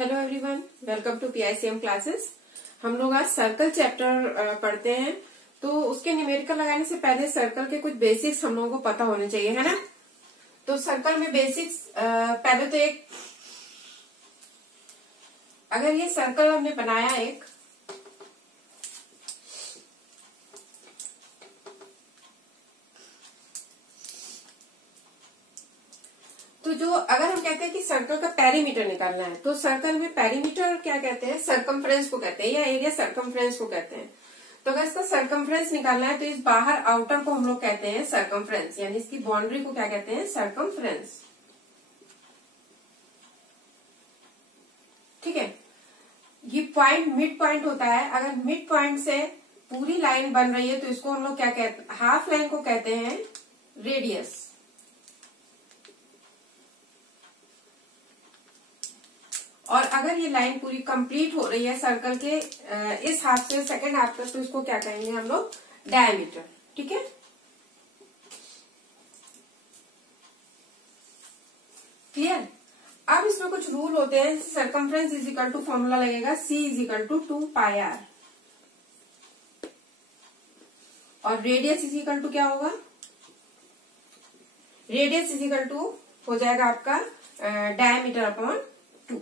Hello everyone, welcome to PICM classes. हम लोग आज सर्कल चैप्टर पढ़ते हैं। तो उसके न्यूमेरिकल लगाने से पहले सर्कल के कुछ बेसिक्स हम लोगों को पता होने चाहिए, है ना। तो सर्कल में बेसिक्स पहले तो एक, अगर ये सर्कल हमने बनाया एक, तो जो अगर हम कहते हैं कि सर्कल का पेरीमीटर निकालना है, तो सर्कल में पेरीमीटर क्या कहते हैं, सरकमफ्रेंस को कहते हैं, या एरिया सरकमफ्रेंस को कहते हैं। तो अगर इसका सरकमफ्रेंस निकालना है तो इस बाहर आउटर को हम लोग कहते हैं सरकमफ्रेंस, यानी इसकी बाउंड्री को क्या कहते हैं, सरकमफ्रेंस। ठीक है। ये पॉइंट मिड पॉइंट होता है। अगर मिड पॉइंट से पूरी लाइन बन रही है तो इसको हम लोग क्या कहते हैं, हाफ लाइन को कहते हैं रेडियस। और अगर ये लाइन पूरी कंप्लीट हो रही है सर्कल के इस हाफ से सेकंड हाफ तक, तो इसको क्या कहेंगे हम लोग, डायमीटर। ठीक है। क्लियर। अब इसमें कुछ रूल होते हैं। Circumference is equal to formula लगेगा C is equal to 2πr, और रेडियस इज इक्वल टू क्या होगा, रेडियस इज इक्वल टू हो जाएगा आपका डायमीटर अपॉन 2।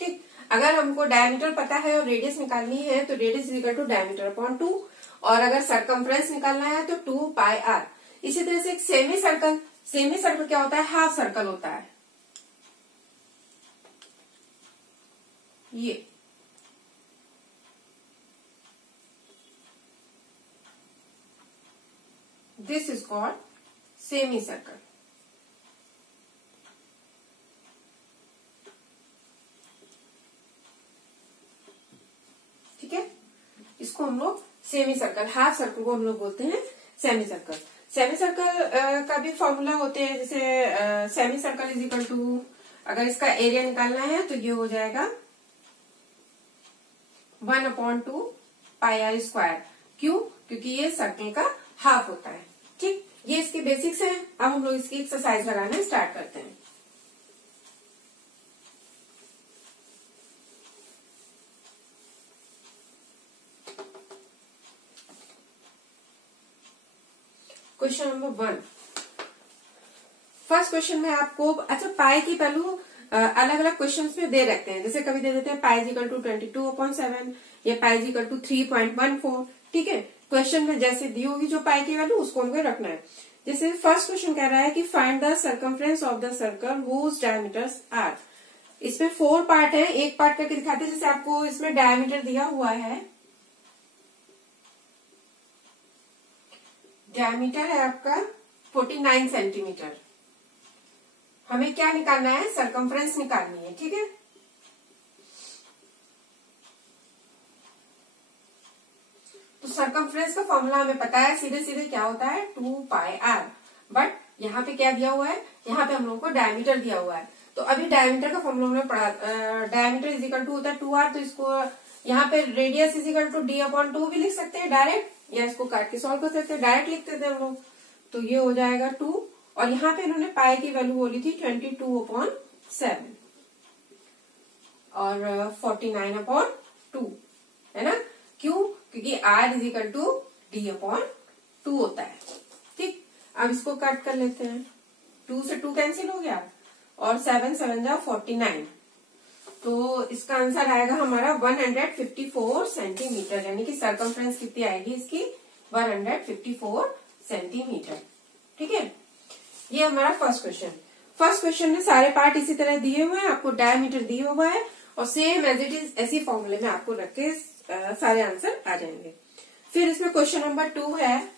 ठीक। अगर हमको डायमीटर पता है और रेडियस निकालनी है तो radius is equal to diameter upon 2, और अगर सरकमफ्रेंस निकालना है तो 2πr। इसी तरह से एक सेमी सर्कल, सेमी सर्कल क्या होता है, हाफ सर्कल होता है। ये this is called semi circle. ठीक है। इसको हम लोग सेमी सर्कल, हाफ सर्कल को हम लोग बोलते हैं सेमी सर्कल। सेमी सर्कल का भी फॉर्मूला होते हैं, जैसे semi circle is equal to, अगर इसका एरिया निकालना है तो ये हो जाएगा 1/2πr²। क्यों? क्योंकि ये सर्कल का हाफ होता है। ठीक। ये इसके बेसिक्स हैं। अब हम लोग इसकी एक्सरसाइज लगाना स्टार्ट करते हैं। Question number 1। फर्स्ट क्वेश्चन में आपको, अच्छा, पाई की वैल्यू अलग अलग क्वेश्चंस में दे रखते हैं। जैसे कभी दे देते हैं पाई इज इक्वल टू 22/7 या पाई इज इक्वल टू 3.14। ठीक है। क्वेश्चन में जैसे दी होगी जो पाई की वैल्यू, उसको हमको रखना है। जैसे फर्स्ट क्वेश्चन कह रहा है कि find the circumference of the circle whose diameters are. इसमें 4 पार्ट है, एक पार्ट करके दिखाते हैं। जैसे आपको इसमें डायमीटर दिया हुआ है, डायमीटर है आपका 49 सेंटीमीटर। हमें क्या निकालना है, सरकमफ्रेंस निकालनी है। ठीक है। तो सरकमफ्रेंस का फॉर्मूला हमें पता है, सीधे सीधे क्या होता है, 2πr। बट यहाँ पे क्या दिया हुआ है, यहाँ पे हम लोगों को डायमीटर दिया हुआ है। तो अभी डायमीटर का फॉर्मूला हमने पढ़ा, डायमीटर इज इक्वल टू होता है 2r। तो इसको यहाँ पे radius is equal to d/2 भी लिख सकते हैं डायरेक्ट, या इसको काट के सॉल्व कर सकते हैं, डायरेक्ट लिखते थे हम लोग। तो ये हो जाएगा 2, और यहाँ पे इन्होंने पाई की वैल्यू बोली थी 22/7 और 49/2, है ना। क्यों? क्योंकि r is equal to d/2 होता है। ठीक। अब इसको कट कर लेते हैं। 2 से 2 कैंसिल हो गया, और 7 7 जा 49। तो इसका आंसर आएगा हमारा 154 सेंटीमीटर, यानी कि सरकमफ्रेंस कितनी आएगी इसकी, 154 सेंटीमीटर। ठीक है। ये हमारा फर्स्ट क्वेश्चन। फर्स्ट क्वेश्चन में सारे पार्ट इसी तरह दिए हुए हैं, आपको डायमीटर दिया हुआ है, और सेम एज इट इज ऐसी फॉर्मूले में आपको रख के सारे आंसर आ जाएंगे। फिर इसमें क्वेश्चन नंबर 2 है।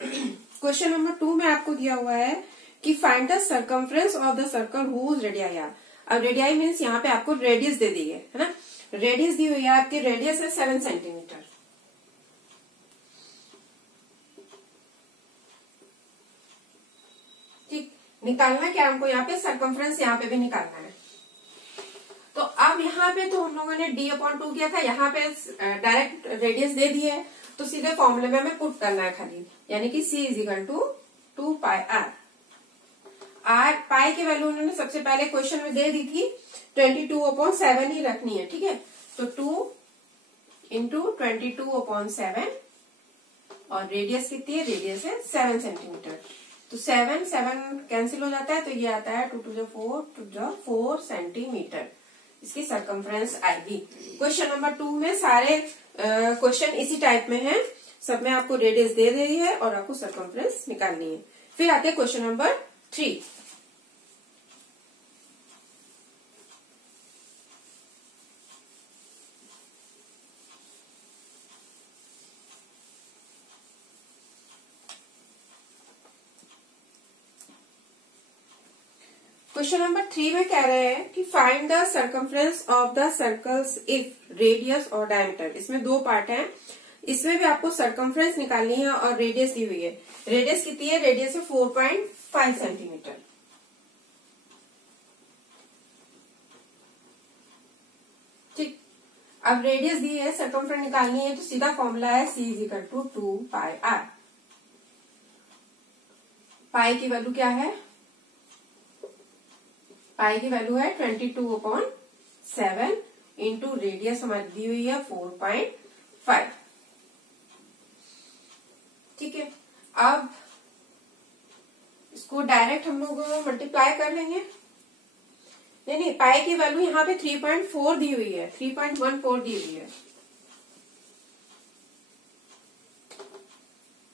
क्वेश्चन नंबर 2 में आपको दिया हुआ है कि find the circumference of the circle whose radii are. अब रेडियाई मीन्स यहाँ पे आपको रेडियस दे दी है ना। रेडियस दी हुई है, आपकी रेडियस है 7 सेंटीमीटर। ठीक। निकालना क्या हमको, यहाँ पे सरकमफ्रेंस यहाँ पे भी निकालना है। तो अब यहाँ पे तो हम लोगों ने d/2 किया था, यहाँ पे डायरेक्ट रेडियस दे दी है, तो सीधे फॉर्मूले में हमें पुट करना है खाली, यानी कि C is equal to 2πr। R pi की वैल्यू उन्होंने सबसे पहले क्वेश्चन में दे दी थी 22/7 ही रखनी है, ठीक है। तो 2 इंटू 22/7 और रेडियस कितनी है, रेडियस है 7 सेंटीमीटर। तो 7 कैंसिल हो जाता है, तो ये आता है 2 to 4 सेंटीमीटर इसकी सरकमफ्रेंस आएगी। क्वेश्चन नंबर 2 में सारे क्वेश्चन इसी टाइप में हैं, सब में आपको रेडियस दे रही है और आपको सरकमफ्रेंस निकालनी है। फिर आते हैं क्वेश्चन नंबर 3। क्वेश्चन नंबर 3 में कह रहे हैं कि find the circumference of the circles if radius और डायमीटर। इसमें 2 पार्ट हैं, इसमें भी आपको सरकमफ्रेंस निकालनी है और रेडियस दी हुई है। रेडियस कितनी है, रेडियस है 4.5 सेंटीमीटर। ठीक, अब रेडियस दी है, सरकमफ्रेंस निकालनी है, तो सीधा फॉर्मूला है C = 2πr। पाई की वैल्यू क्या है, पाई की वैल्यू है 22/7 इंटू रेडियस हमारी दी हुई है 4.5। ठीक है, अब इसको डायरेक्ट हम लोग मल्टीप्लाई कर लेंगे। नहीं, पाई की वैल्यू यहाँ पे 3.4 दी हुई है, 3.14 दी हुई है।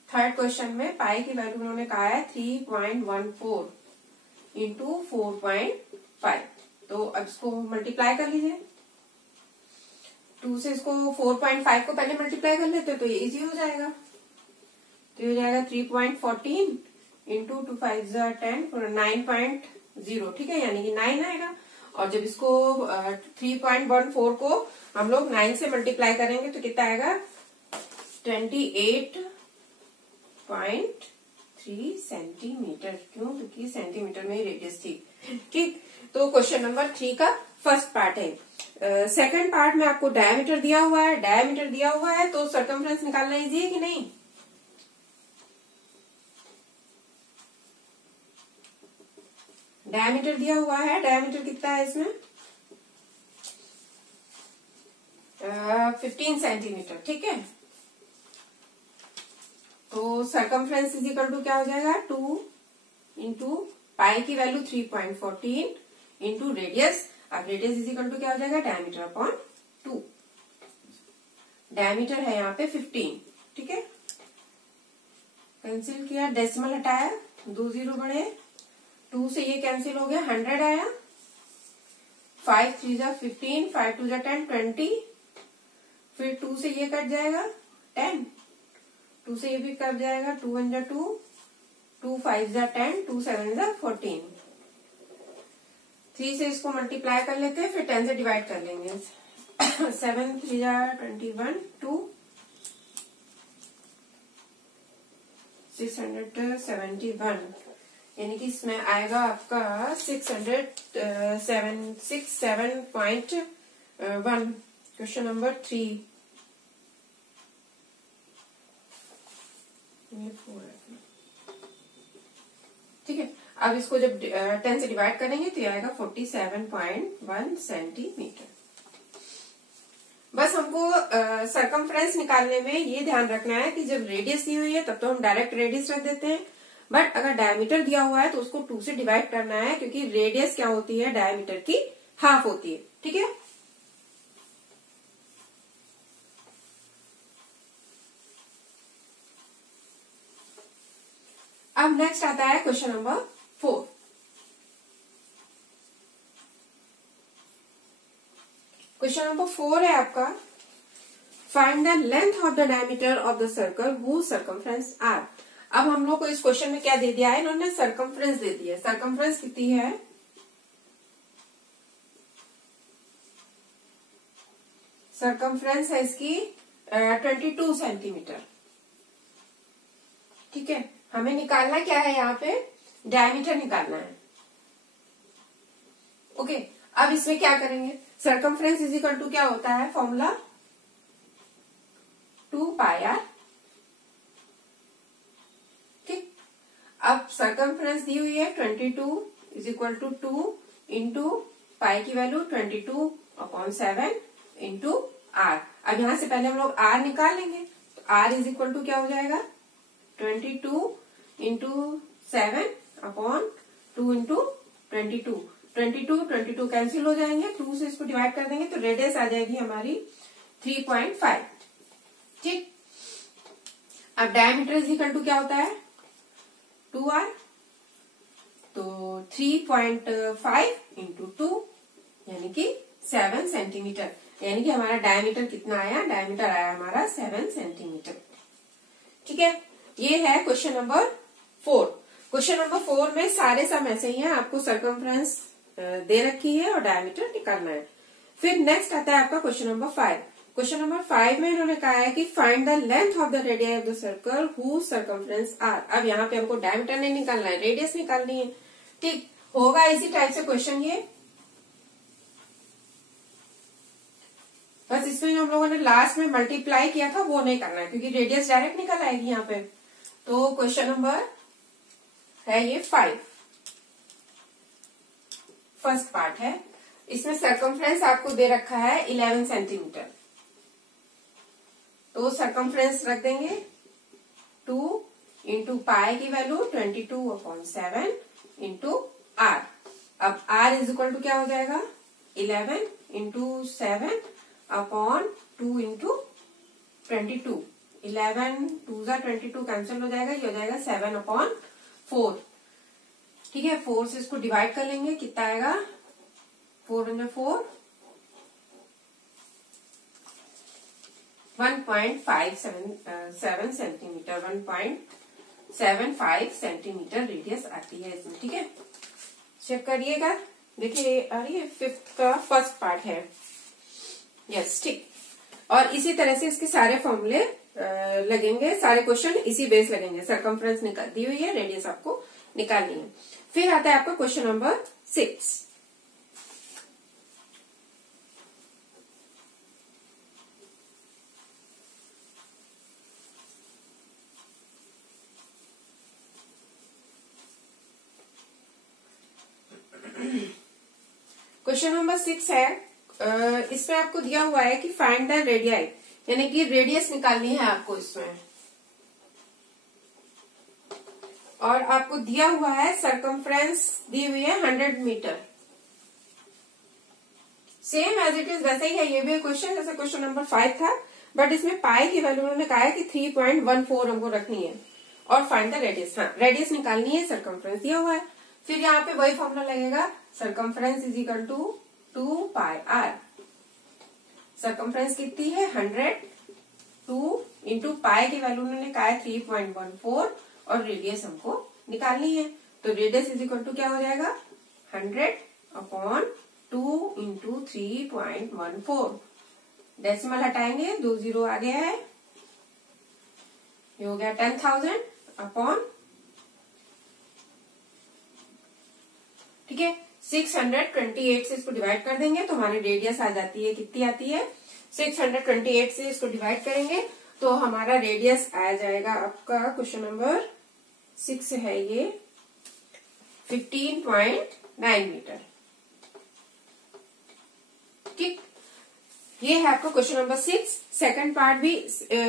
थर्ड क्वेश्चन में पाई की वैल्यू उन्होंने कहा है 3.14 इंटू 4.5। तो अब इसको मल्टीप्लाई कर लीजिए, 2 से इसको 4.5 को पहले मल्टीप्लाई कर लेते तो ये इजी हो जाएगा। तो ये हो जाएगा 3.14 इंटू 2 5 10 9.0, ठीक है, यानी कि 9 आएगा। और जब इसको 3.14 को हम लोग 9 से मल्टीप्लाई करेंगे तो कितना आएगा, 28.3 सेंटीमीटर। क्यों, क्योंकि सेंटीमीटर में रेडियस थी। ठीक, तो क्वेश्चन नंबर 3 का फर्स्ट पार्ट है। सेकंड पार्ट में आपको डायमीटर दिया हुआ है, डायमीटर दिया हुआ है तो सरकमफ्रेंस निकालना इजी है कि नहीं। डायमीटर दिया हुआ है, डायमीटर कितना है इसमें 15 सेंटीमीटर, ठीक है। तो सरकमफ्रेंस इज इक्वल टू क्या हो जाएगा, 2 इंटू पाई की वैल्यू 3.14 इंटू रेडियस। अब रेडियस इज इक्वल टू क्या हो जाएगा, डायमीटर अपॉन 2। डायमीटर है यहाँ पे 15, ठीक है। कैंसिल किया, डेसिमल हटाया, 2 0 बढ़े, 2 से ये कैंसिल हो गया, 100 आया, 5 3 15, 5 2 10 20, फिर 2 से ये कट जाएगा 10, 2 से ये भी कट जाएगा, 2 1 2, 2 5 10, 2 7 14। 3 से इसको मल्टीप्लाई कर लेते हैं, फिर 10 से डिवाइड कर लेंगे। 7 3 21, 2 671, यानी कि इसमें आएगा आपका 607.1। क्वेश्चन नंबर 3 ठीक है। अब इसको जब 10 से डिवाइड करेंगे तो ये आएगा 47.1 सेंटीमीटर। बस हमको सरकमफ्रेंस निकालने में ये ध्यान रखना है कि जब रेडियस दी हुई है तब तो हम डायरेक्ट रेडियस रख देते हैं, बट अगर डायमीटर दिया हुआ है तो उसको 2 से डिवाइड करना है, क्योंकि रेडियस क्या होती है, डायमीटर की हाफ होती है, ठीक है। अब नेक्स्ट आता है क्वेश्चन नंबर 4। क्वेश्चन नंबर 4 है आपका, find the length of the diameter of the circle who circumference are. अब हम लोग को इस क्वेश्चन में क्या दे दिया है, इन्होंने सरकमफ्रेंस दे दिया है। सरकमफ्रेंस कितनी है, सरकमफ्रेंस है इसकी 22 सेंटीमीटर, ठीक है। हमें निकालना क्या है, यहाँ पे डायमीटर निकालना है। ओके, अब इसमें क्या करेंगे, सरकमफ्रेंस इज इक्वल टू क्या होता है, फॉर्मूला 2πr। ठीक, अब सरकमफ्रेंस दी हुई है 22 is equal to 2 into pi की वैल्यू 22/7 इंटू आर। अब यहां से पहले हम लोग आर निकाल लेंगे, तो आर इज इक्वल टू क्या हो जाएगा 22 इंटू 7/2 इंटू 22 कैंसिल हो जाएंगे, 2 से इसको डिवाइड कर देंगे तो रेडियस आ जाएगी हमारी 3.5। ठीक, अब डायमीटर इज इक्वल टू क्या होता है 2r, तो 3.5 इंटू 2 यानी कि 7 सेंटीमीटर, यानी कि हमारा डायमीटर कितना आया, डायमीटर आया हमारा 7 सेंटीमीटर। ठीक है, ये है क्वेश्चन नंबर 4। क्वेश्चन नंबर 4 में सारे सम ऐसे ही हैं, आपको सरकमफ्रेंस दे रखी है और डायमीटर निकालना है। फिर नेक्स्ट आता है आपका क्वेश्चन नंबर 5। क्वेश्चन नंबर 5 में इन्होंने कहा है कि find the length of the radius of the circle whose circumference are. अब यहाँ पे हमको डायमीटर नहीं निकालना है, रेडियस निकालनी है। ठीक, होगा इसी टाइप से क्वेश्चन ये, बस इसमें हम लोगों ने लास्ट में मल्टीप्लाई किया था वो नहीं करना है, क्योंकि रेडियस डायरेक्ट निकल आएगी यहाँ पे। तो क्वेश्चन नंबर है ये 5, फर्स्ट पार्ट है। इसमें सरकमफ्रेंस आपको दे रखा है 11 सेंटीमीटर, तो सरकमफ्रेंस रख देंगे 2 इंटू पाई की वैल्यू 22/7 इंटू आर। अब आर इज इक्वल टू क्या हो जाएगा 11 इंटू 7/2 इंटू 22। 11 2 22 कैंसिल हो जाएगा, ये हो जाएगा 7/4। ठीक है, 4 से इसको डिवाइड कर लेंगे, कितना आएगा 4 × 4 1.57 सेंटीमीटर, 1.75 सेंटीमीटर रेडियस आती है इसमें। ठीक है, चेक करिएगा, देखिए आ रही है 5th का फर्स्ट पार्ट है। यस, ठीक। और इसी तरह से इसके सारे फॉर्मूले लगेंगे, सारे क्वेश्चन इसी बेस लगेंगे। सरकमफ्रेंस निकाल दी हुई है, रेडियस आपको निकालनी है। फिर आता है आपका क्वेश्चन नंबर 6। क्वेश्चन नंबर 6 है, इसमें आपको दिया हुआ है कि फाइंड द रेडियाई, यानी कि रेडियस निकालनी है आपको इसमें, और आपको दिया हुआ है सरकमफ्रेंस दी हुई है 100 metre. Same as it is वैसे ही है ये भी क्वेश्चन जैसे क्वेश्चन नंबर 5 था, बट इसमें पाई की वैल्यू उन्होंने कहा है कि 3.14 हमको रखनी है, और फाइंड द रेडियस, हाँ रेडियस निकालनी है, सरकमफ्रेंस दिया हुआ है। फिर यहाँ पे वही फॉर्मूला लगेगा, circumference is equal to 2 pi r. Circumference कितनी है 100, 2 इंटू पाई की वैल्यू उन्होंने कहा है 3.14, और रेडियस हमको निकालनी है, तो रेडियस इज इक्वल टू क्या हो जाएगा 100/2 इंटू 3.14। डेसिमल हटाएंगे, 2 0 आ गया है, ये हो गया 10,000 अपॉन, ठीक है 628 से इसको डिवाइड कर देंगे तो हमारी रेडियस आ जाती है, कितनी आती है 628 से इसको डिवाइड करेंगे तो हमारा रेडियस आ जाएगा आपका, क्वेश्चन नंबर 6 है ये 15.9 मीटर। ठीक, ये है आपका क्वेश्चन नंबर 6। सेकंड पार्ट भी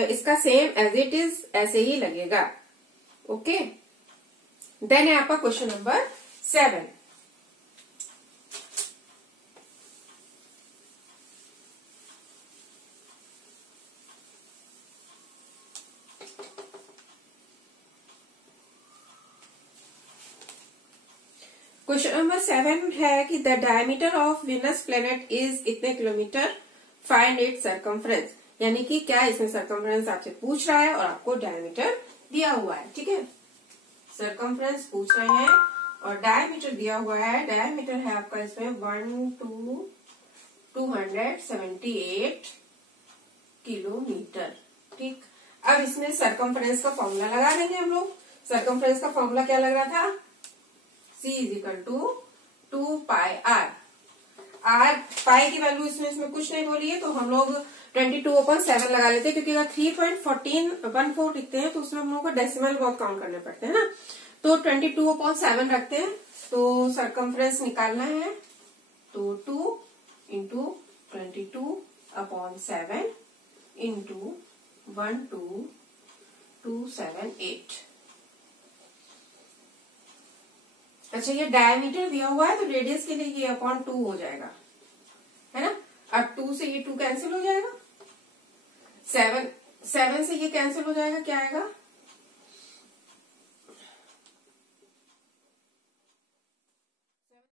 इसका सेम एज इट इज ऐसे ही लगेगा। ओके, देन है आपका क्वेश्चन नंबर 7। क्वेश्चन नंबर 7 है कि the diameter of Venus planet is इतने किलोमीटर, फाइंड इट सरकमफ्रेंस, यानी कि क्या इसमें सरकमफ्रेंस आपसे पूछ रहा है और आपको डायमीटर दिया हुआ है। ठीक है, सरकमफ्रेंस पूछ रहे हैं और डायमीटर दिया हुआ है। डायमीटर है आपका इसमें 278 किलोमीटर। ठीक, अब इसमें सरकमफ्रेंस का फॉर्मूला लगा देंगे हम लोग। सरकमफ्रेंस का फॉर्मूला क्या लग रहा था, C is equal to 2 pi r. R pi की वैल्यू इसमें कुछ नहीं बोली है तो हम लोग 22/7 लगा लेते हैं, क्योंकि अगर 3.14 लिखते हैं तो उसमें हम लोगों को डेसिमल बहुत काउंट करने पड़ते हैं ना, तो 22/7 रखते हैं, तो सरकमफ्रेंस निकालना है, तो 2 इंटू 22/7 इंटू 12278। अच्छा, ये डायमीटर दिया हुआ है तो रेडियस के लिए ये अपॉन 2 हो जाएगा, है ना। अब 2 से ये 2 कैंसिल हो जाएगा, 7 से ये कैंसिल हो जाएगा, क्या आएगा